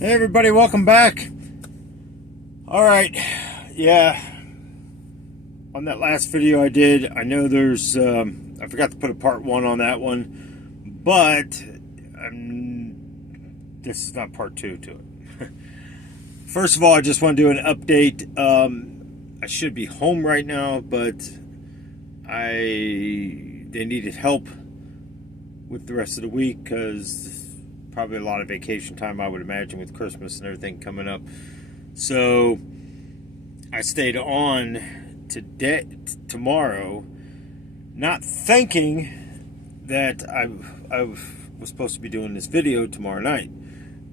Hey everybody, welcome back. Alright, yeah, on that last video I did, I know there's, I forgot to put a part 1 on that one, but this is not part 2 to it. First of all, I just want to do an update. I should be home right now, but they needed help with the rest of the week because probably a lot of vacation time, I would imagine, with Christmas and everything coming up. So I stayed on tomorrow, not thinking that I was supposed to be doing this video tomorrow night,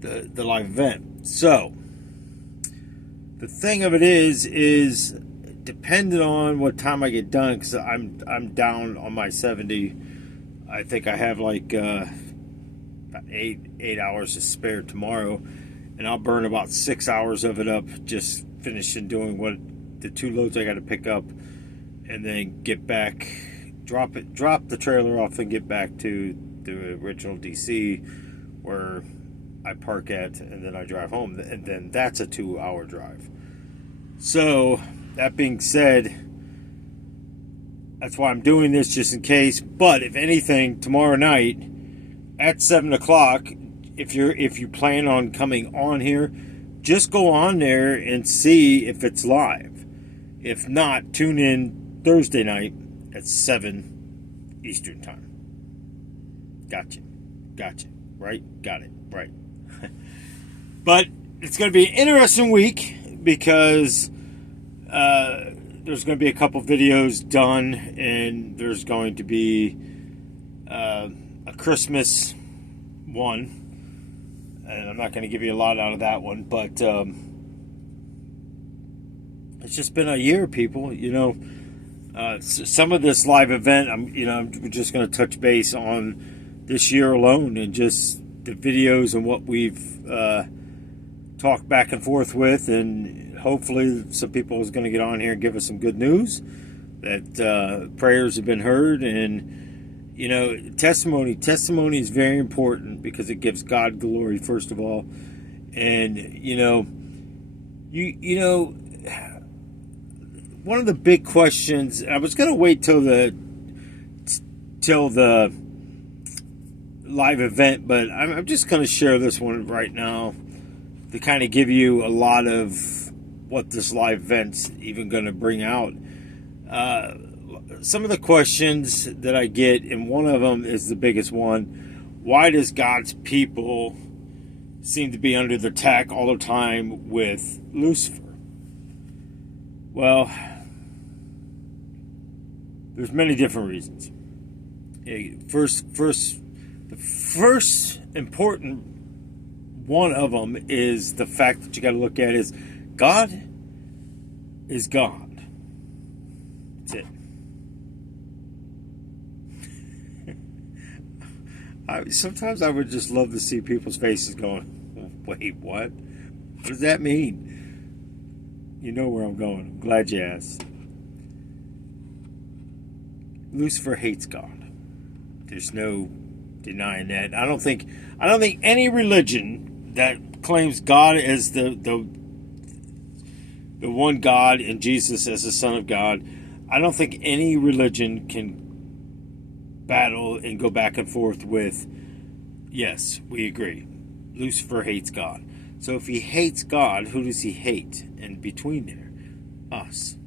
the live event. So the thing of it is depending on what time I get done, because I'm down on my 70. I think I have like about 8 hours to spare tomorrow, and I'll burn about 6 hours of it up just finishing doing what the 2 loads I got to pick up, and then get back, drop the trailer off, and get back to the original DC where I park at, and then I drive home, and then that's a 2-hour drive. So that being said, that's why I'm doing this, just in case. But if anything, tomorrow night at 7 o'clock, if you plan on coming on here, just go on there and see if it's live. If not, tune in Thursday night at 7 Eastern time. Gotcha. Right? Got it. Right. But it's going to be an interesting week because there's going to be a couple videos done, and there's going to be a Christmas one, and I'm not going to give you a lot out of that one, but it's just been a year, people. Some of this live event, I'm just going to touch base on this year alone, and just the videos and what we've talked back and forth with, and hopefully some people is going to get on here and give us some good news that prayers have been heard. And testimony is very important because it gives God glory, first of all. And one of the big questions, I was going to wait till the live event, but I'm just going to share this one right now to kind of give you a lot of what this live event's even going to bring out. Some of the questions that I get, and one of them is the biggest one: why does God's people seem to be under the attack all the time with Lucifer? Well, there's many different reasons. The first important one of them is the fact that you got to look at is God is God. That's it. Sometimes I would just love to see people's faces going, wait, what? What does that mean? You know where I'm going. I'm glad you asked. Lucifer hates God. There's no denying that. I don't think any religion that claims God as the one God and Jesus as the Son of God, I don't think any religion can battle and go back and forth with, yes, we agree, Lucifer hates God. So if he hates God, who does he hate? And between there, us.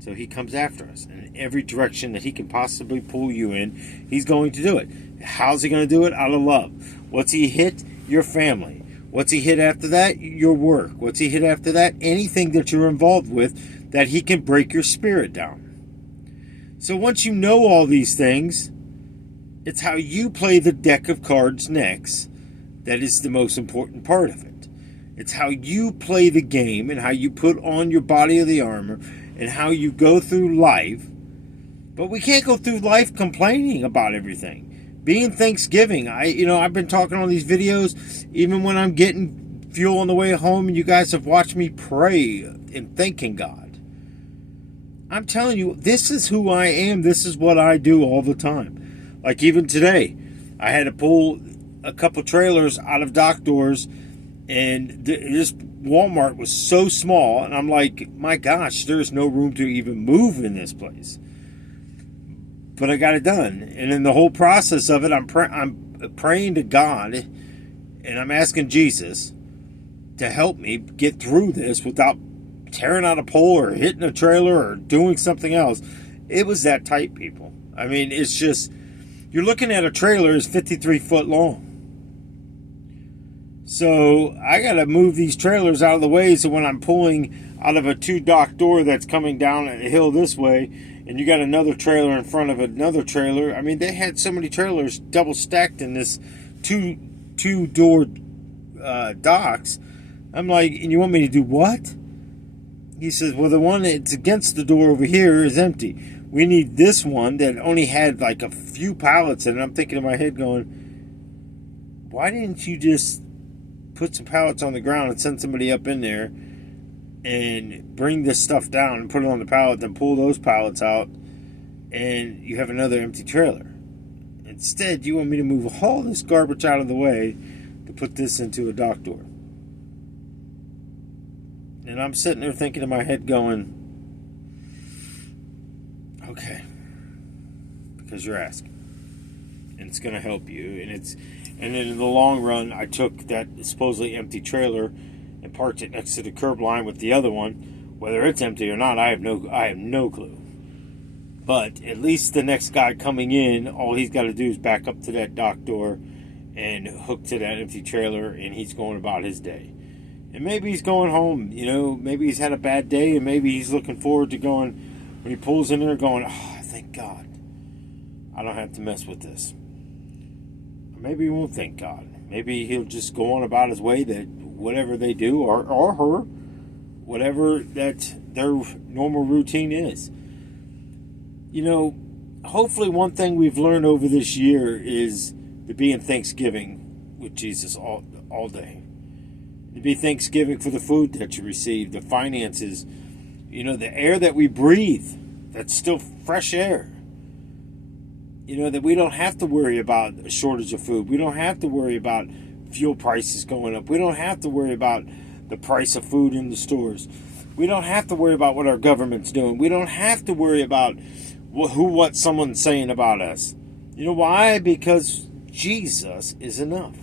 So he comes after us in every direction that he can possibly pull you in. He's going to do it. How's he going to do it? Out of love. What's he hit? Your family. What's he hit after that? Your work. What's he hit after that? Anything that you're involved with that he can break your spirit down. So once you know all these things, it's how you play the deck of cards next that is the most important part of it. It's how you play the game and how you put on your body of the armor and how you go through life. But we can't go through life complaining about everything. Being Thanksgiving, I've been talking on these videos, even when I'm getting fuel on the way home, and you guys have watched me pray and thanking God. I'm telling you, this is who I am. This is what I do all the time. Like even today, I had to pull a couple trailers out of dock doors And this Walmart was so small, and I'm like, my gosh, there's no room to even move in this place. But I got it done. And in the whole process of it, I'm praying to God, and I'm asking Jesus to help me get through this without tearing out a pole or hitting a trailer or doing something else. It was that tight, people. I mean, it's just, you're looking at a trailer is 53 foot long. So I got to move these trailers out of the way, so when I'm pulling out of a 2-dock door that's coming down a hill this way, and you got another trailer in front of another trailer. I mean, they had so many trailers double stacked in this two-door docks. I'm like, and you want me to do what? He says, well, the one that's against the door over here is empty. We need this one that only had like a few pallets in it. I'm thinking in my head going, why didn't you just put some pallets on the ground and send somebody up in there and bring this stuff down and put it on the pallet, then pull those pallets out, and you have another empty trailer. Instead, you want me to move all this garbage out of the way to put this into a dock door. And I'm sitting there thinking in my head going, okay, because you're asking. And it's going to help you. And then in the long run, I took that supposedly empty trailer and parked it next to the curb line with the other one. Whether it's empty or not, I have no clue. But at least the next guy coming in, all he's got to do is back up to that dock door and hook to that empty trailer, and he's going about his day. And maybe he's going home, maybe he's had a bad day, and maybe he's looking forward to going, when he pulls in there going, oh, thank God, I don't have to mess with this. Or maybe he won't thank God. Maybe he'll just go on about his way, that whatever they do, or her, whatever that their normal routine is. Hopefully one thing we've learned over this year is to be in Thanksgiving with Jesus all day. To be thanksgiving for the food that you receive, the finances, the air that we breathe, that's still fresh air. That we don't have to worry about a shortage of food. We don't have to worry about fuel prices going up. We don't have to worry about the price of food in the stores. We don't have to worry about what our government's doing. We don't have to worry about what someone's saying about us. You know why? Because Jesus is enough.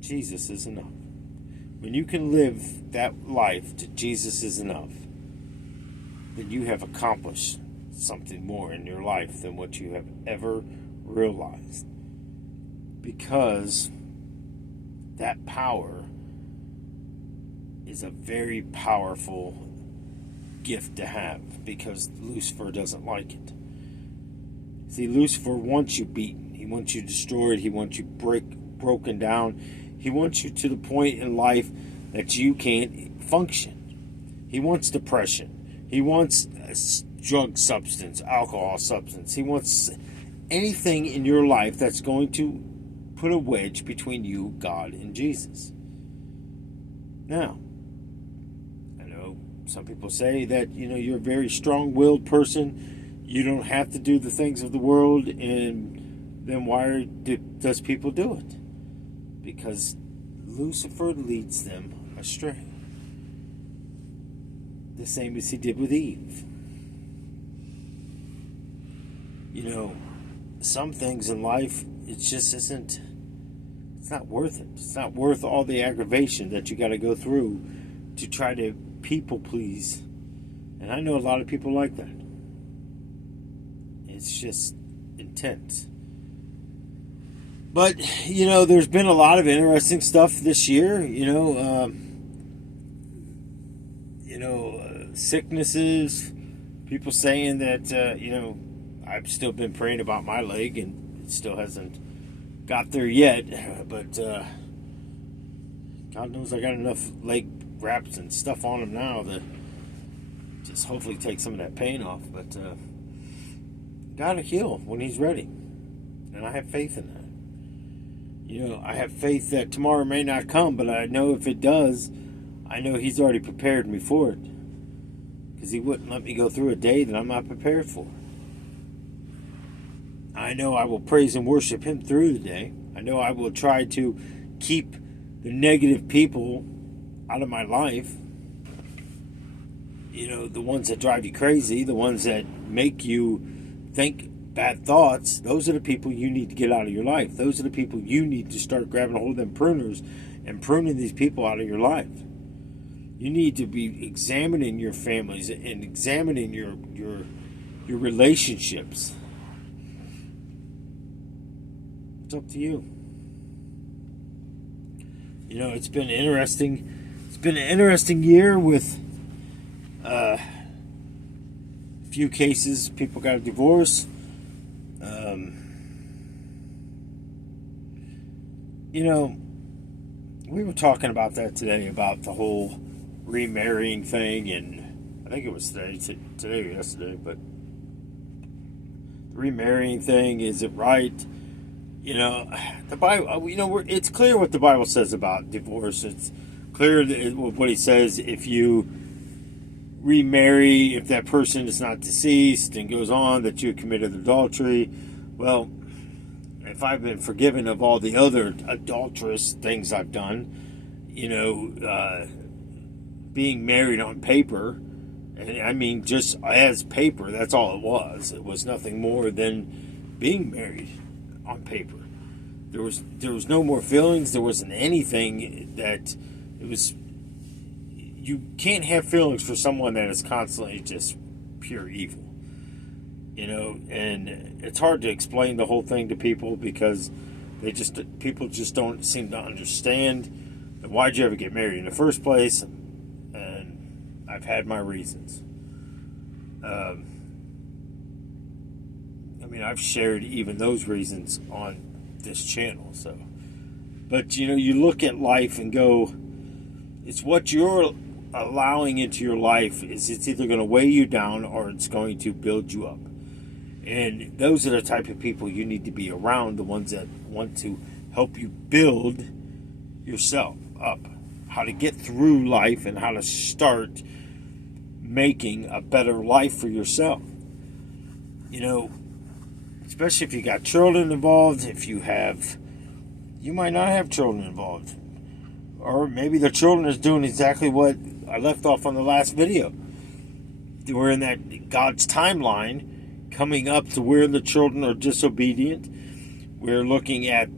Jesus is enough. When you can live that life to Jesus is enough, then you have accomplished something more in your life than what you have ever realized. Because that power is a very powerful gift to have, because Lucifer doesn't like it. See, Lucifer wants you beaten. He wants you destroyed. He wants you broken down. He wants you to the point in life that you can't function. He wants depression. He wants drug substance, alcohol substance. He wants anything in your life that's going to put a wedge between you, God, and Jesus. Now, I know some people say that, you're a very strong-willed person. You don't have to do the things of the world, and then why does people do it? Because Lucifer leads them astray. The same as he did with Eve. Some things in life, it just isn't, it's not worth it. It's not worth all the aggravation that you got to go through to try to people please. And I know a lot of people like that. It's just intense. But, there's been a lot of interesting stuff this year, sicknesses, people saying that, I've still been praying about my leg, and it still hasn't got there yet, but God knows I got enough leg wraps and stuff on them now to just hopefully take some of that pain off, but gotta heal when he's ready, and I have faith in that. I have faith that tomorrow may not come, but I know if it does, I know he's already prepared me for it, because he wouldn't let me go through a day that I'm not prepared for. I know I will praise and worship him through the day. I know I will try to keep the negative people out of my life. You know, the ones that drive you crazy, the ones that make you think bad thoughts, those are the people you need to get out of your life. Those are the people you need to start grabbing a hold of them pruners and pruning these people out of your life. You need to be examining your families and examining your relationships. It's up to you. You know, it's been interesting. It's been an interesting year with a few cases. People got a divorce. You know, we were talking about that today, about the whole remarrying thing, and I think it was today or yesterday, but the remarrying thing, is it right? You know, the Bible, you know, it's clear what the Bible says about divorce. It's clear what he says. If you remarry, if that person is not deceased, and goes on that you committed adultery, well, if I've been forgiven of all the other adulterous things I've done, you know, being married on paper, and I mean just as paper, that's all it was. It was nothing more than being married on paper. There was no more feelings. There wasn't anything that it was. You can't have feelings for someone that is constantly just pure evil. You know, and it's hard to explain the whole thing to people because people just don't seem to understand. Why'd you ever get married in the first place? And I've had my reasons. I mean, I've shared even those reasons on this channel. So, but you know, you look at life and go, it's what you're allowing into your life. It's either going to weigh you down or it's going to build you up. And those are the type of people you need to be around, the ones that want to help you build yourself up, how to get through life and how to start making a better life for yourself. You know, especially if you got children involved, you might not have children involved. Or maybe the children is doing exactly what I left off on the last video. We're in that God's timeline coming up to where the children are disobedient. We're looking at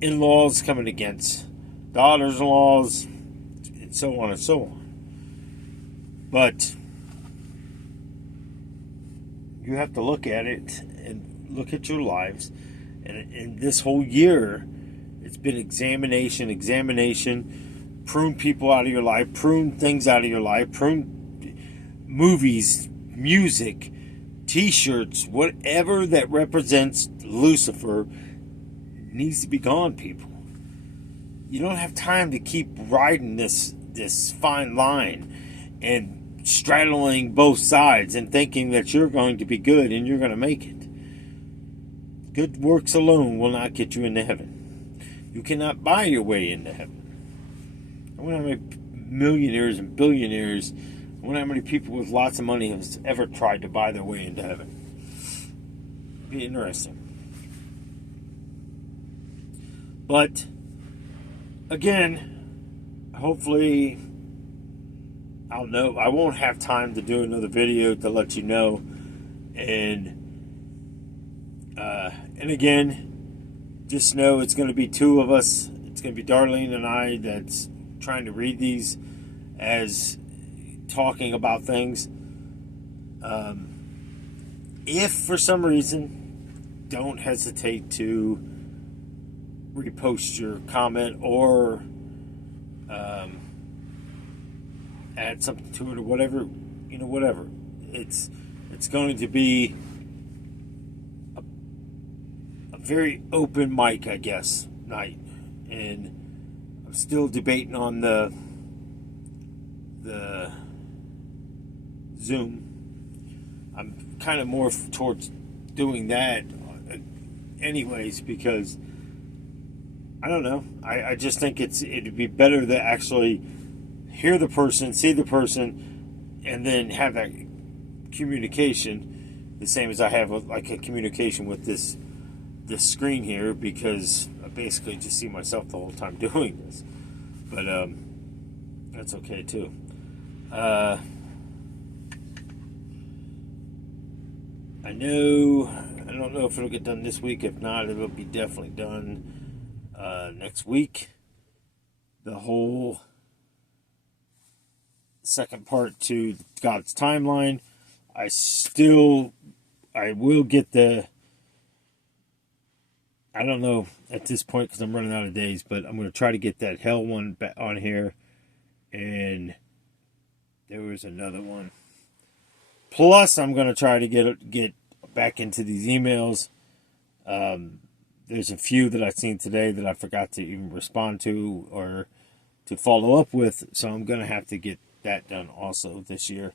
in-laws coming against daughters-in-laws, and so on and so on. But you have to look at it and look at your lives. And in this whole year, it's been examination, prune people out of your life, prune things out of your life, prune movies, music, t-shirts, whatever that represents Lucifer needs to be gone, people. You don't have time to keep riding this fine line and straddling both sides and thinking that you're going to be good and you're going to make it. Good works alone will not get you into heaven. You cannot buy your way into heaven. I wonder how many millionaires and billionaires, I wonder how many people with lots of money have ever tried to buy their way into heaven. It'd be interesting. But again, hopefully, I'll know. I won't have time to do another video to let you know. And again, just know it's going to be two of us. It's going to be Darlene and I that's trying to read these as talking about things. If for some reason, don't hesitate to repost your comment or add something to it or whatever, whatever. It's going to be a very open mic, I guess, night. And I'm still debating on the Zoom. I'm kind of more towards doing that anyways, because I don't know. I just think it'd be better to actually hear the person, see the person, and then have that communication, the same as I have like a communication with this screen here, because basically just see myself the whole time doing this. But that's okay too. I don't know if it'll get done this week. If not, it'll be definitely done next week. The whole second part to God's timeline. I will get I don't know at this point because I'm running out of days, but I'm going to try to get that hell one on here. And there was another one. Plus, I'm going to try to get back into these emails. There's a few that I've seen today that I forgot to even respond to or to follow up with. So I'm going to have to get that done also this year.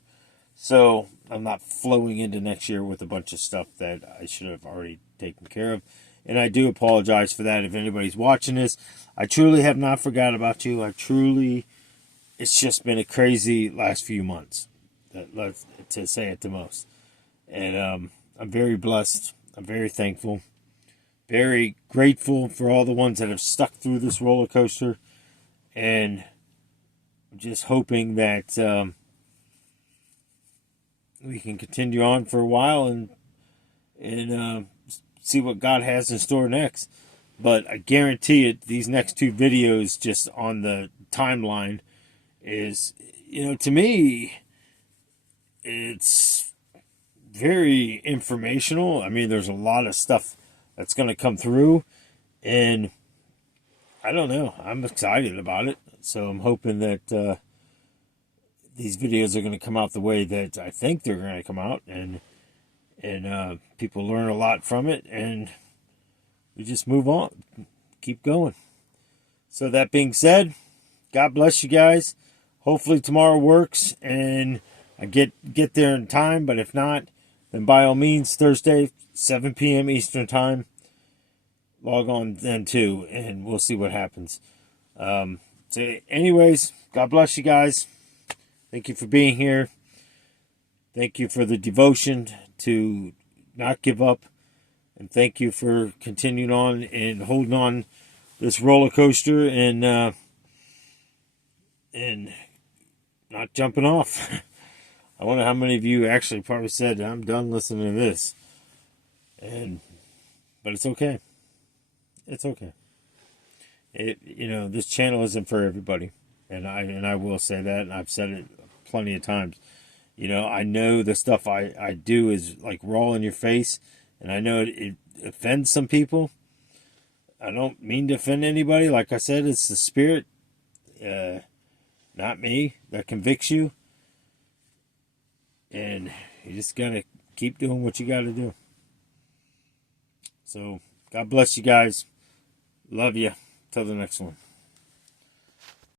So I'm not flowing into next year with a bunch of stuff that I should have already taken care of. And I do apologize for that if anybody's watching this. I truly have not forgot about you. It's just been a crazy last few months, to say it the most. And I'm very blessed. I'm very thankful. Very grateful for all the ones that have stuck through this roller coaster. And I'm just hoping that we can continue on for a while and see what God has in store next. But I guarantee it, these next two videos just on the timeline is, to me, it's very informational. I mean, there's a lot of stuff that's going to come through, and I don't know. I'm excited about it. So I'm hoping that these videos are going to come out the way that I think they're going to come out, and people learn a lot from it, and we just move on, keep going. So that being said, God bless you guys. Hopefully tomorrow works, and I get there in time. But if not, then by all means, Thursday, 7 p.m. Eastern time, log on then too, and we'll see what happens. So anyways, God bless you guys. Thank you for being here. Thank you for the devotion to not give up. And thank you for continuing on and holding on this roller coaster and not jumping off. I wonder how many of you actually probably said, I'm done listening to this. But it's okay. It's okay. This channel isn't for everybody. And I will say that, and I've said it plenty of times. I know the stuff I do is like raw in your face, and I know it offends some people. I don't mean to offend anybody. Like I said, it's the Spirit, not me, that convicts you. And you just got to keep doing what you got to do. So, God bless you guys. Love you. Till the next one.